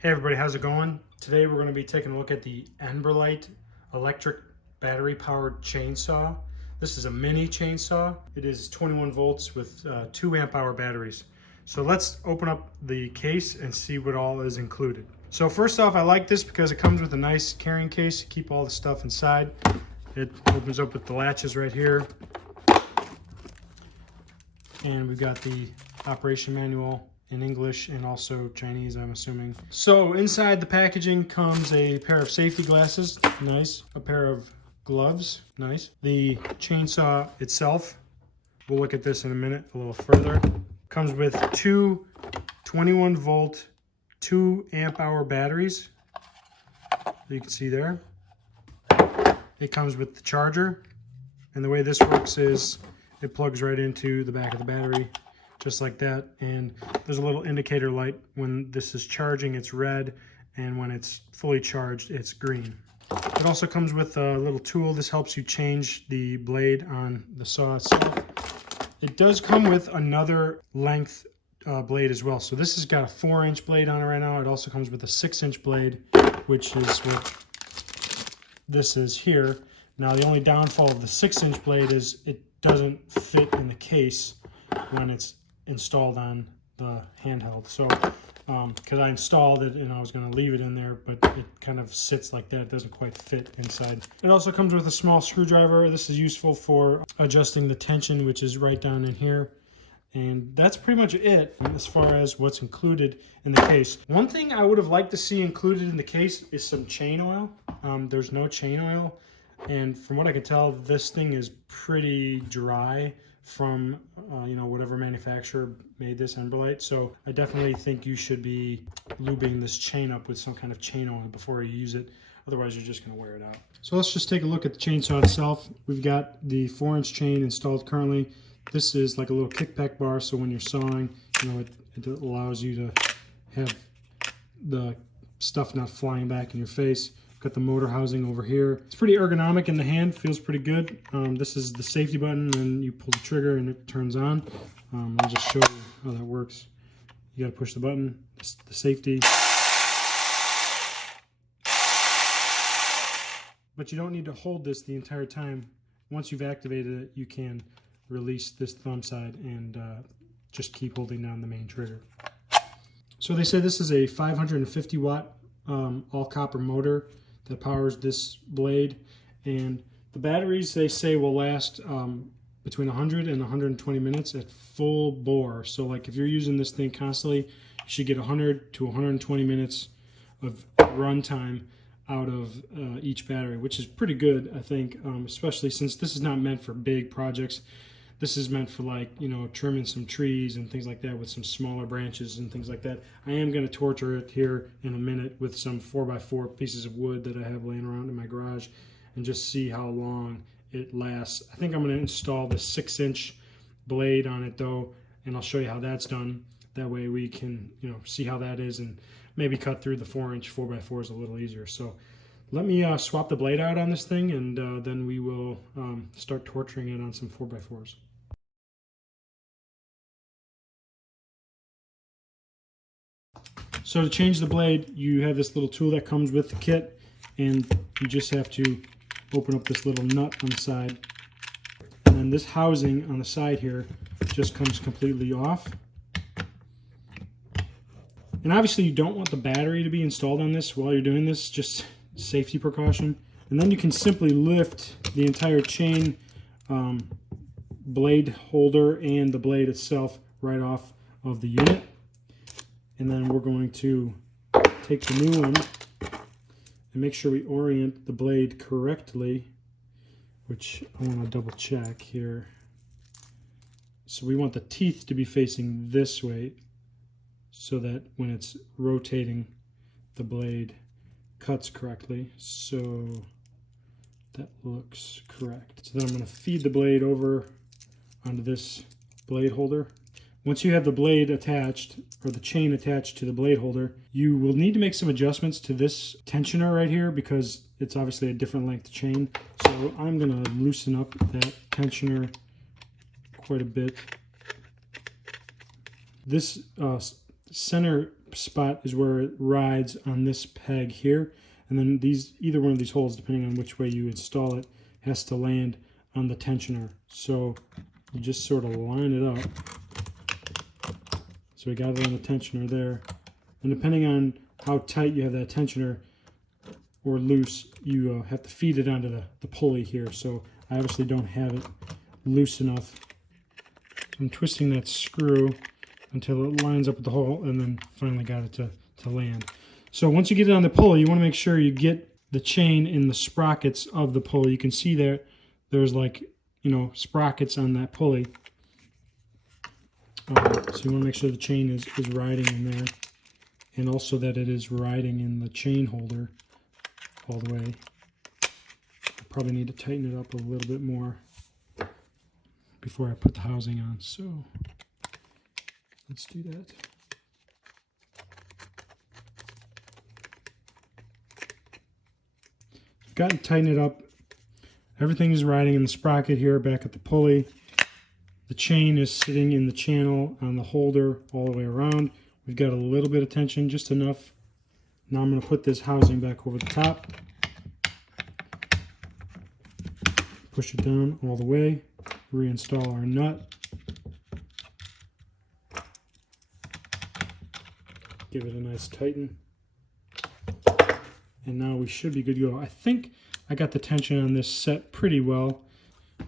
Hey everybody, how's it going? Today we're going to be taking a look at the EnBrilite electric battery powered chainsaw. This is a mini chainsaw. It is 21 volts with 2 amp hour batteries. So let's open up the case and see what all is included. So first off, I like this because it comes with a nice carrying case to keep all the stuff inside. It opens up with the latches right here. And we've got the operation manual in English and also Chinese, I'm assuming. So inside the packaging comes a pair of safety glasses, nice. A pair of gloves, nice. The chainsaw itself, we'll look at this in a minute a little further. Comes with two 21 volt, 2 amp hour batteries, you can see there. It comes with the charger, and the way this works is it plugs right into the back of the battery, just like that. And there's a little indicator light. When this is charging, it's red, and when it's fully charged, it's green. It also comes with a little tool. This helps you change the blade on the saw itself. It does come with another length blade as well. So this has got a 4-inch blade on it right now. It also comes with a 6-inch blade, which is what this is here. Now the only downfall of the 6-inch blade is it doesn't fit in the case when it's installed on the handheld. So because I installed it and I was going to leave it in there, but it kind of sits like that. It doesn't quite fit inside. It also comes with a small screwdriver. This is useful for adjusting the tension, which is right down in here. And that's pretty much it as far as what's included in the case. One thing I would have liked to see included in the case is some chain oil. There's no chain oil. And from what I can tell, this thing is pretty dry from whatever manufacturer made this EnBrilite. So I definitely think you should be lubing this chain up with some kind of chain oil before you use it. Otherwise, you're just going to wear it out. So let's just take a look at the chainsaw itself. We've got the 4-inch chain installed currently. This is like a little kickback bar, so when you're sawing, it allows you to have the stuff not flying back in your face. Got the motor housing over here. It's pretty ergonomic in the hand, feels pretty good. This is the safety button, and you pull the trigger and it turns on. I'll just show you how that works. You gotta push the button, the safety. But you don't need to hold this the entire time. Once you've activated it, you can release this thumb side and just keep holding down the main trigger. So they say this is a 550 watt all copper motor that powers this blade, and the batteries they say will last between 100 and 120 minutes at full bore. So like if you're using this thing constantly, you should get 100 to 120 minutes of run time out of each battery, which is pretty good, I think, especially since this is not meant for big projects. This is meant for, like, trimming some trees and things like that with some smaller branches and things like that. I am going to torture it here in a minute with some 4x4 pieces of wood that I have laying around in my garage and just see how long it lasts. I think I'm going to install the 6-inch blade on it though, and I'll show you how that's done. That way we can, see how that is and maybe cut through the 4-inch 4x4s a little easier. So let me swap the blade out on this thing, and then we will start torturing it on some 4x4s. So to change the blade, you have this little tool that comes with the kit, and you just have to open up this little nut on the side. And then this housing on the side here just comes completely off. And obviously you don't want the battery to be installed on this while you're doing this, just safety precaution. And then you can simply lift the entire chain blade holder and the blade itself right off of the unit. And then we're going to take the new one and make sure we orient the blade correctly, which I want to double check here. So we want the teeth to be facing this way so that when it's rotating, the blade cuts correctly. So that looks correct. So then I'm going to feed the blade over onto this blade holder. Once you have the blade attached, or the chain attached to the blade holder, you will need to make some adjustments to this tensioner right here because it's obviously a different length chain. So I'm going to loosen up that tensioner quite a bit. This center spot is where it rides on this peg here. And then either one of these holes, depending on which way you install it, has to land on the tensioner. So you just sort of line it up. So we got it on the tensioner there. And depending on how tight you have that tensioner or loose, you have to feed it onto the pulley here. So I obviously don't have it loose enough. So I'm twisting that screw until it lines up with the hole, and then finally got it to land. So once you get it on the pulley, you want to make sure you get the chain in the sprockets of the pulley. You can see there, there's like, you know, sprockets on that pulley. So you want to make sure the chain is riding in there, and also that it is riding in the chain holder all the way. I probably need to tighten it up a little bit more before I put the housing on. So let's do that. Got to tighten it up. Everything is riding in the sprocket here back at the pulley. The chain is sitting in the channel on the holder all the way around. We've got a little bit of tension, just enough. Now I'm going to put this housing back over the top. Push it down all the way. Reinstall our nut. Give it a nice tighten. And now we should be good to go. I think I got the tension on this set pretty well.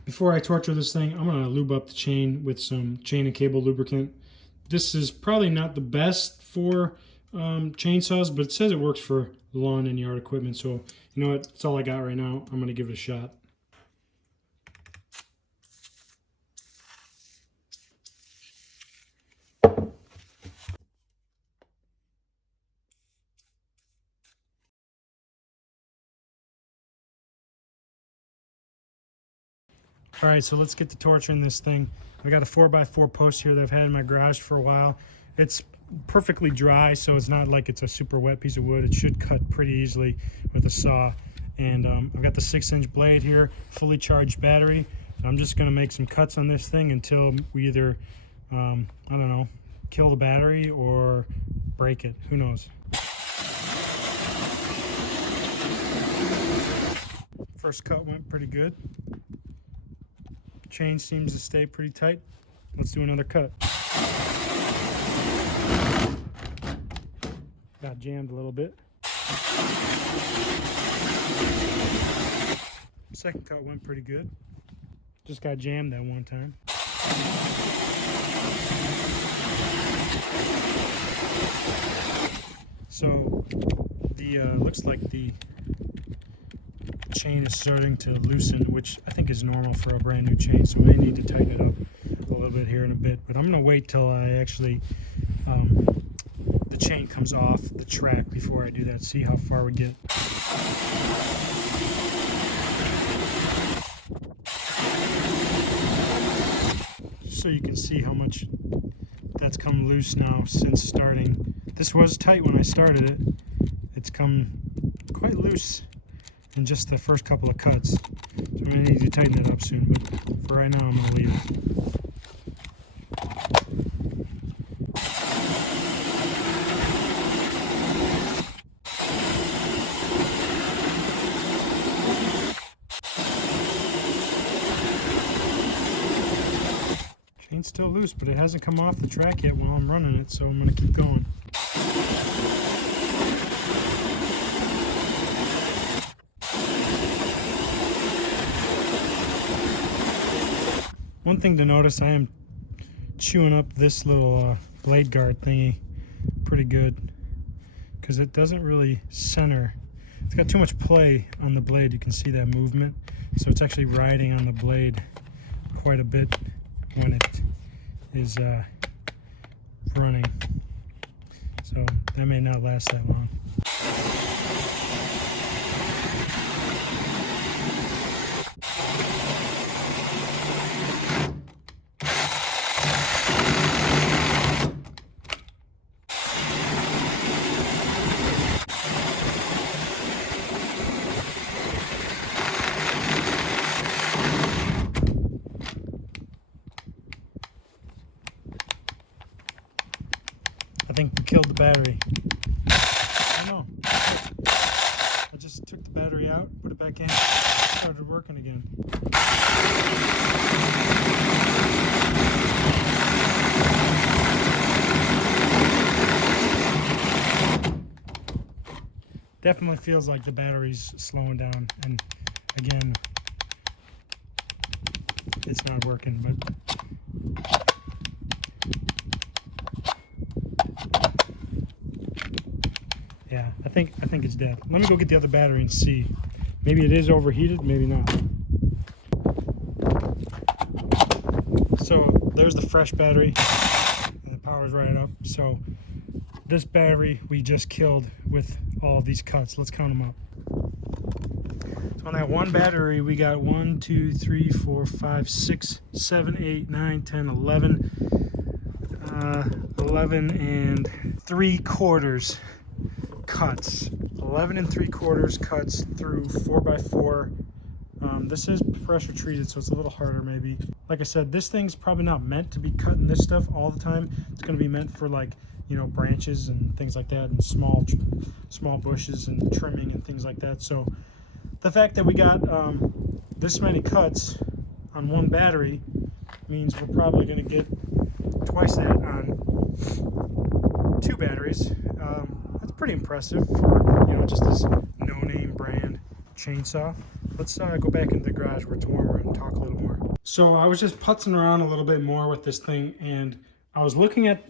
Before I torture this thing, I'm going to lube up the chain with some chain and cable lubricant. This is probably not the best for chainsaws, but it says it works for lawn and yard equipment. So, you know what? That's all I got right now. I'm going to give it a shot. All right, so let's get to torturing this thing. I got a 4x4 post here that I've had in my garage for a while. It's perfectly dry, so it's not like it's a super wet piece of wood. It should cut pretty easily with a saw. And I've got the 6-inch blade here, fully charged battery. And I'm just gonna make some cuts on this thing until we either, I don't know, kill the battery or break it. Who knows? First cut went pretty good. Chain seems to stay pretty tight. Let's do another cut. Got jammed a little bit. Second cut went pretty good. Just got jammed that one time. So the looks like the chain is starting to loosen, which I think is normal for a brand new chain, so I need to tighten it up a little bit here in a bit. But I'm going to wait till I actually the chain comes off the track before I do that, see how far we get. So you can see how much that's come loose now since starting. This was tight when I started it. It's come quite loose in just the first couple of cuts. So I'm going to need to tighten it up soon, but for right now I'm going to leave it. Chain's still loose, but it hasn't come off the track yet while I'm running it, so I'm going to keep going. One thing to notice, I am chewing up this little blade guard thingy pretty good because it doesn't really center. It's got too much play on the blade. You can see that movement. So it's actually riding on the blade quite a bit when it is running. So that may not last that long. I think we killed the battery. I don't know. I just took the battery out, put it back in, started working again. Definitely feels like the battery's slowing down, and again, it's not working, but yeah, I think it's dead. Let me go get the other battery and see. Maybe it is overheated, maybe not. So there's the fresh battery, and the power's right up. So this battery we just killed with all of these cuts. Let's count them up. So on that one battery, we got 1, 2, 3, 4, 5, 6, 7, 8, 9, 10, 11. 11 and 3/4 cuts. 11 and 3/4 cuts through 4x4. This is pressure treated, so it's a little harder maybe. Like I said, this thing's probably not meant to be cutting this stuff all the time. It's going to be meant for, like, you know, branches and things like that, and small bushes and trimming and things like that. So the fact that we got this many cuts on one battery means we're probably going to get twice that on 2 batteries. That's pretty impressive for, you know, just this no-name brand chainsaw. Let's go back into the garage where it's warmer and talk a little more. So I was just putzing around a little bit more with this thing, and I was looking at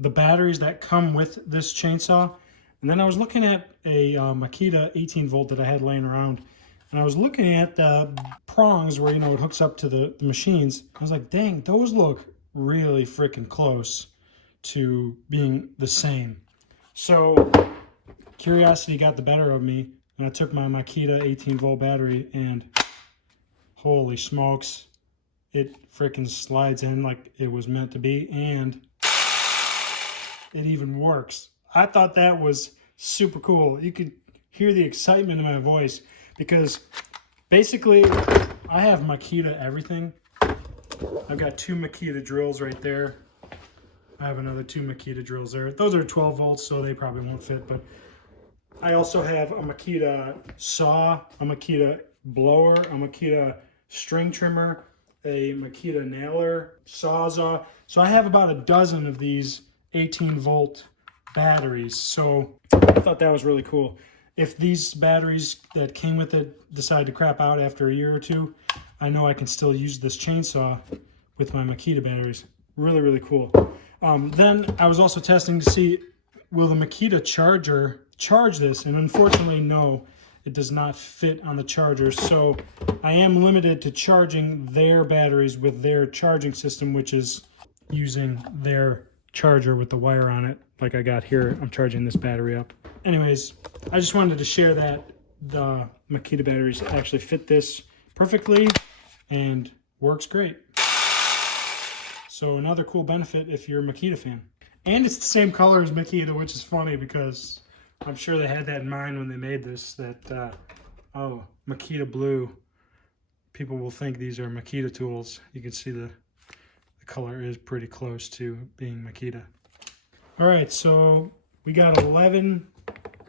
the batteries that come with this chainsaw, and then I was looking at a Makita 18 volt that I had laying around, and I was looking at the prongs where, you know, it hooks up to the machines. I was like, dang, those look really freaking close to being the same. So curiosity got the better of me, and I took my Makita 18 volt battery, and holy smokes, it freaking slides in like it was meant to be, and it even works. I thought that was super cool. You could hear the excitement in my voice, because basically I have Makita everything. I've got 2 Makita drills right there. I have another 2 Makita drills there. Those are 12 volts, so they probably won't fit, but I also have a Makita saw, a Makita blower, a Makita string trimmer, a Makita nailer, sawzall. So I have about a dozen of these 18 volt batteries. So I thought that was really cool. If these batteries that came with it decide to crap out after a year or 2, I know I can still use this chainsaw with my Makita batteries. Really, really cool. Then I was also testing to see, will the Makita charger charge this? And unfortunately, no, it does not fit on the charger. So I am limited to charging their batteries with their charging system, which is using their charger with the wire on it. Like I got here, I'm charging this battery up. Anyways, I just wanted to share that the Makita batteries actually fit this perfectly and works great. So another cool benefit if you're a Makita fan. And it's the same color as Makita, which is funny because I'm sure they had that in mind when they made this, that, oh, Makita blue. People will think these are Makita tools. You can see the color is pretty close to being Makita. All right, so we got 11,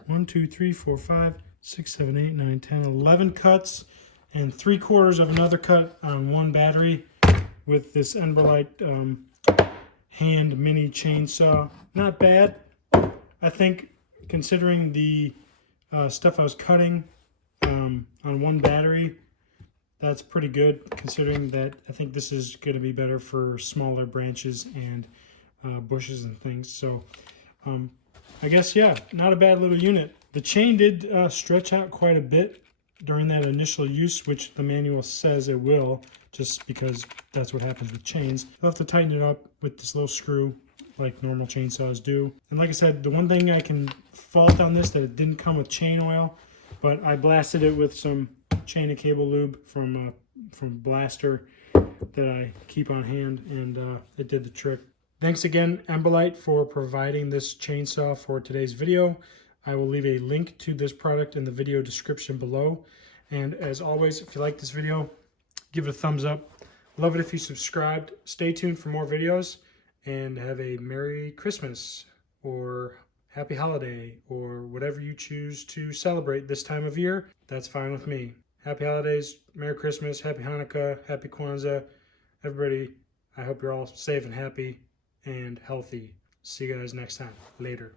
1, 2, 3, 4, 5, 6, 7, 8, 9, 10, 11 cuts and 3/4 of another cut on one battery with this EnBrilite hand mini chainsaw. Not bad. I think considering the stuff I was cutting on one battery, that's pretty good, considering that I think this is going to be better for smaller branches and bushes and things. So I guess, yeah, not a bad little unit. The chain did stretch out quite a bit during that initial use, which the manual says it will, just because that's what happens with chains. You'll have to tighten it up with this little screw like normal chainsaws do. And like I said, the one thing I can fault on this, that it didn't come with chain oil, but I blasted it with some chain and cable lube from Blaster that I keep on hand, and it did the trick. Thanks again, EnBrilite, for providing this chainsaw for today's video. I will leave a link to this product in the video description below. And as always, if you like this video, give it a thumbs up. Love it if you subscribed. Stay tuned for more videos, and have a Merry Christmas or happy holiday, or whatever you choose to celebrate this time of year. That's fine with me. Happy holidays, Merry Christmas, Happy Hanukkah, Happy Kwanzaa. Everybody, I hope you're all safe and happy and healthy. See you guys next time. Later.